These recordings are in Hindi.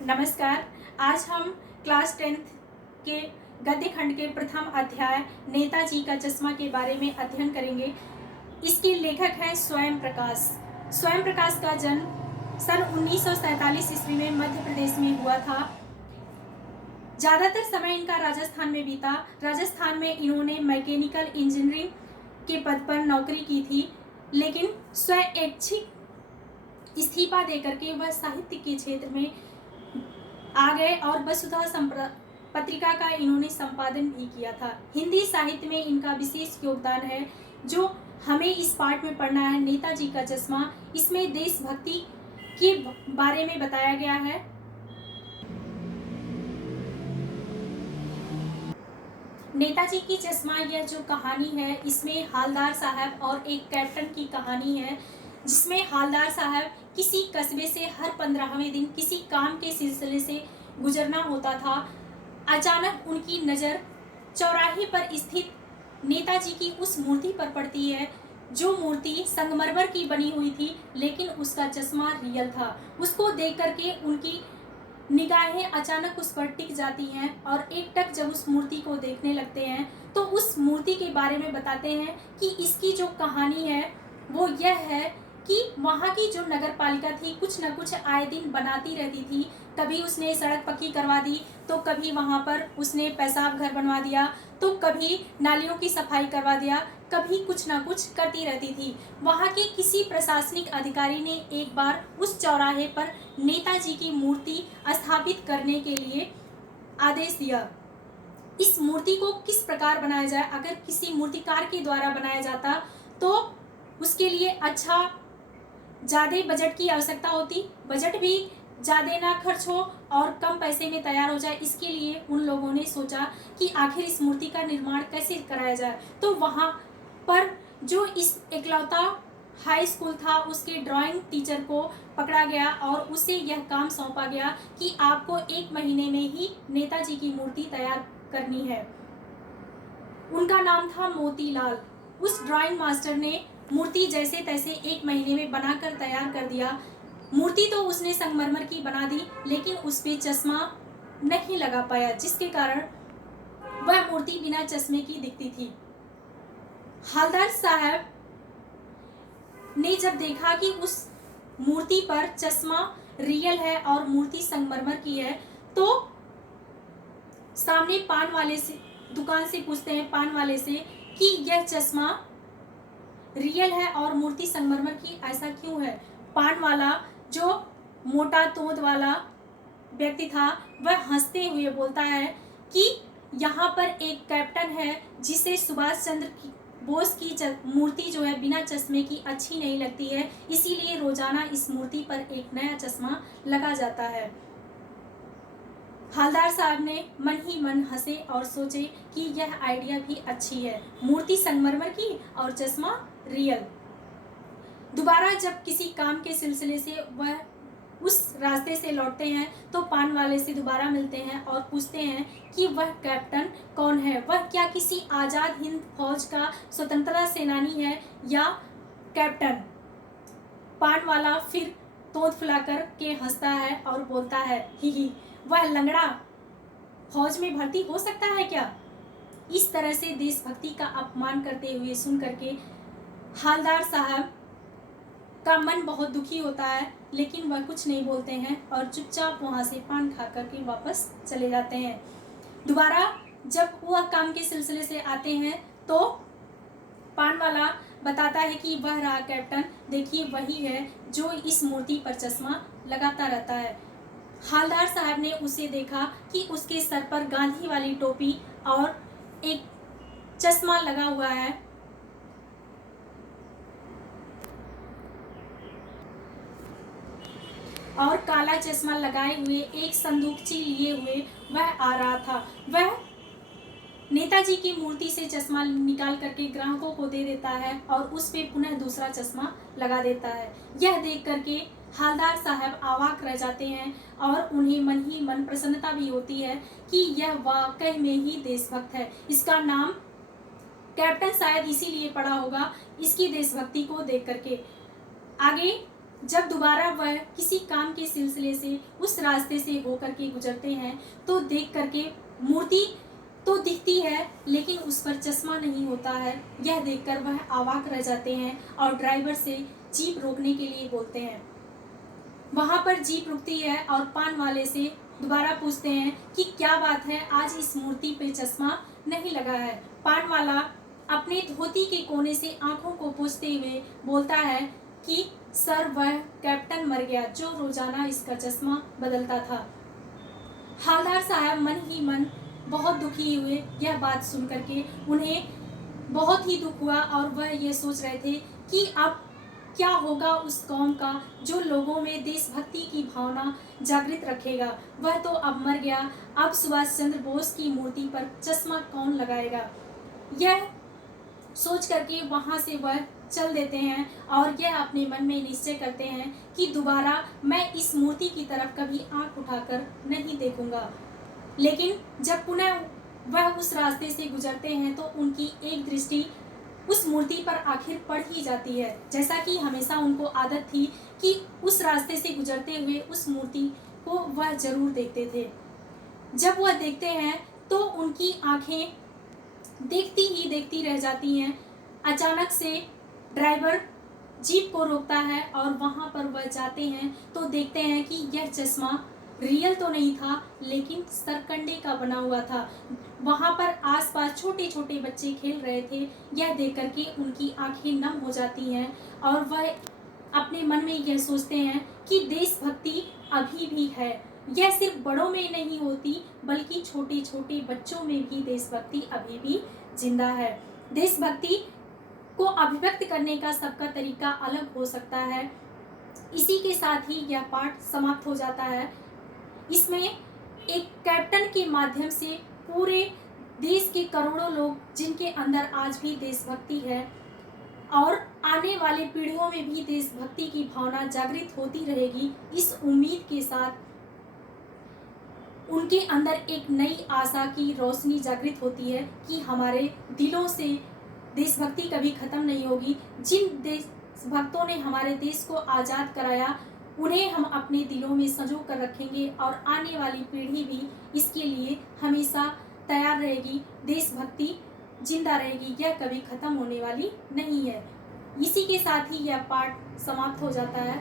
नमस्कार। आज हम क्लास 10th के गद्य खंड के प्रथम अध्याय नेताजी का चश्मा के बारे में अध्ययन करेंगे। इसके लेखक हैं स्वयं प्रकाश। स्वयं प्रकाश का जन्म सन 1947 ईस्वी में मध्य प्रदेश में हुआ था। ज़्यादातर समय इनका राजस्थान में बीता। राजस्थान में इन्होंने मैकेनिकल इंजीनियरिंग के पद पर नौकरी की थी, लेकिन स्वैच्छिक इस्तीफा देकर के वह साहित्य के क्षेत्र में आ गए और वसुधा पत्रिका का इन्होंने संपादन भी किया था। हिंदी साहित्य में इनका विशेष योगदान है जो हमें इस पाठ में पढ़ना है। नेताजी का चश्मा, इसमें देशभक्ति के बारे में बताया गया है। नेताजी की चश्मा, यह जो कहानी है इसमें हालदार साहब और एक कैप्टन की कहानी है, जिसमें हालदार साहब किसी कस्बे से हर 15वें दिन किसी काम के सिलसिले से गुजरना होता था। अचानक उनकी नज़र चौराहे पर स्थित नेताजी की उस मूर्ति पर पड़ती है, जो मूर्ति संगमरमर की बनी हुई थी, लेकिन उसका चश्मा रियल था। उसको देख करके उनकी निगाहें अचानक उस पर टिक जाती हैं और एकटक जब उस मूर्ति को देखने लगते हैं तो उस मूर्ति के बारे में बताते हैं कि इसकी जो कहानी है वो यह है कि वहाँ की जो नगर पालिका थी कुछ न कुछ आए दिन बनाती रहती थी। कभी उसने सड़क पक्की करवा दी, तो कभी वहाँ पर उसने पेशाब घर बनवा दिया, तो कभी नालियों की सफाई करवा दिया, कभी कुछ ना कुछ करती रहती थी। वहाँ के किसी प्रशासनिक अधिकारी ने एक बार उस चौराहे पर नेताजी की मूर्ति स्थापित करने के लिए आदेश दिया। इस मूर्ति को किस प्रकार बनाया जाए, अगर किसी मूर्तिकार के द्वारा बनाया जाता तो उसके लिए अच्छा ज़्यादा बजट की आवश्यकता होती, बजट भी ज़्यादा ना खर्च हो और कम पैसे में तैयार हो जाए। इसके लिए उन लोगों ने सोचा कि आखिर इस मूर्ति का निर्माण कैसे कराया जाए। तो वहाँ पर जो इस एकलौता हाई स्कूल था उसके ड्राइंग टीचर को पकड़ा गया और उसे यह काम सौंपा गया कि आपको 1 महीने में ही नेताजी की मूर्ति तैयार करनी है। उनका नाम था मोतीलाल। उस ड्राइंग मास्टर ने मूर्ति जैसे तैसे 1 महीने में बनाकर तैयार कर दिया। मूर्ति तो उसने संगमरमर की बना दी, लेकिन उस पे चश्मा नहीं लगा पाया, जिसके कारण वह मूर्ति बिना चश्मे की दिखती थी। हालदार साहब ने जब देखा कि उस मूर्ति पर चश्मा रियल है और मूर्ति संगमरमर की है, तो सामने पान वाले से दुकान से पूछते हैं, पान वाले से, कि यह चश्मा रियल है और मूर्ति संगमरमर की, ऐसा क्यों है? पान वाला, जो मोटा तोंद वाला व्यक्ति था, वह हंसते हुए बोलता है कि यहाँ पर एक कैप्टन है जिसे सुभाष चंद्र बोस की मूर्ति जो है बिना चश्मे की अच्छी नहीं लगती है, इसीलिए रोजाना इस मूर्ति पर एक नया चश्मा लगा जाता है। हालदार साहब ने मन ही मन हंसे और सोचे कि यह आइडिया भी अच्छी है, मूर्ति संगमरमर की और चश्मा रियल। दोबारा जब किसी काम के सिलसिले से वह उस रास्ते से लौटते हैं तो पान वाले से दोबारा मिलते हैं और पूछते हैं कि वह कैप्टन कौन है, वह क्या किसी आज़ाद हिंद फौज का स्वतंत्रता सेनानी है या कैप्टन? पान वाला फिर तोंद फुलाकर के हंसता है और बोलता है, ही वह लंगड़ा फौज में भर्ती हो सकता है क्या? इस तरह से देशभक्ति का अपमान करते हुए सुन करके हालदार साहब का मन बहुत दुखी होता है, लेकिन वह कुछ नहीं बोलते हैं और चुपचाप वहाँ से पान खा करके वापस चले जाते हैं। दोबारा जब वह काम के सिलसिले से आते हैं तो पान वाला बताता है कि वह रहा कैप्टन, देखिए वही है जो इस मूर्ति पर चश्मा लगाता रहता है। हालदार साहब ने उसे देखा कि उसके सर पर गांधी वाली टोपी और एक चश्मा लगा हुआ है। और काला चश्मा लगाए हुए एक संदूकची लिए हुए वह आ रहा था। वह नेताजी की मूर्ति से चश्मा निकाल करके ग्राहकों को दे देता है और उस पे पुनः दूसरा चश्मा लगा देता है। यह देख करके हालदार साहब अवाक रह जाते हैं और उन्हें मन ही मन प्रसन्नता भी होती है कि यह वाकई में ही देशभक्त है। इसका नाम कैप्टन शायद इसीलिए पड़ा होगा, इसकी देशभक्ति को देख करके। आगे जब दोबारा वह किसी काम के सिलसिले से उस उस रास्ते से होकर के गुजरते हैं तो देख करके मूर्ति तो दिखती है लेकिन उस पर चश्मा नहीं होता है। यह देखकर वह अवाक रह जाते हैं और ड्राइवर से जीप रोकने के लिए बोलते हैं। वहां पर जीप रुकती है और पान वाले से दोबारा पूछते हैं कि क्या बात है, आज इस मूर्ति पे चश्मा नहीं लगा है। पान वाला अपने धोती के कोने से आंखों को पोंछते हुए बोलता है कि सर, वह कैप्टन मर गया जो रोजाना इसका चश्मा बदलता था। हालदार साहब मन ही मन बहुत दुखी हुए। यह बात सुन करके उन्हें बहुत ही दुख हुआ और वह ये सोच रहे थे कि अब क्या होगा उस कौम का जो लोगों में देशभक्ति की भावना जागृत रखेगा। वह तो अब मर गया, अब सुभाष चंद्र बोस की मूर्ति पर चश्मा कौन लगाएगा। यह सोच करके वहां से वह चल देते हैं और यह अपने मन में निश्चय करते हैं कि दोबारा मैं इस मूर्ति की तरफ कभी आंख उठाकर नहीं देखूंगा। लेकिन जब पुनः वह उस रास्ते से गुजरते हैं तो उनकी एक दृष्टि उस मूर्ति पर आखिर पड़ ही जाती है। जैसा कि हमेशा उनको आदत थी कि उस रास्ते से गुजरते हुए उस मूर्ति को वह जरूर देखते थे। जब वह देखते हैं तो उनकी आंखें देखती ही देखती रह जाती हैं। अचानक से ड्राइवर जीप को रोकता है और वहां पर वह जाते हैं तो देखते हैं कि यह चश्मा रियल तो नहीं था लेकिन सरकंडे का बना हुआ था। वहां पर आसपास छोटे छोटे बच्चे खेल रहे थे। यह देख करके उनकी आंखें नम हो जाती हैं और वह अपने मन में यह सोचते हैं कि देशभक्ति अभी भी है। यह सिर्फ बड़ों में नहीं होती बल्कि छोटे छोटे बच्चों में भी देशभक्ति अभी भी जिंदा है। देशभक्ति को अभिव्यक्त करने का सबका तरीका अलग हो सकता है। इसी के साथ ही यह पाठ समाप्त हो जाता है। इसमें एक कैप्टन के माध्यम से पूरे देश के करोड़ों लोग जिनके अंदर आज भी देशभक्ति है और आने वाले पीढ़ियों में भी देशभक्ति की भावना जागृत होती रहेगी, इस उम्मीद के साथ उनके अंदर एक नई आशा की रोशनी जागृत होती है कि हमारे दिलों से देशभक्ति कभी खत्म नहीं होगी। जिन देशभक्तों ने हमारे देश को आज़ाद कराया उन्हें हम अपने दिलों में संजो कर रखेंगे और आने वाली पीढ़ी भी इसके लिए हमेशा तैयार रहेगी। देशभक्ति जिंदा रहेगी, यह कभी खत्म होने वाली नहीं है। इसी के साथ ही यह पाठ समाप्त हो जाता है।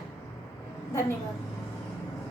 धन्यवाद।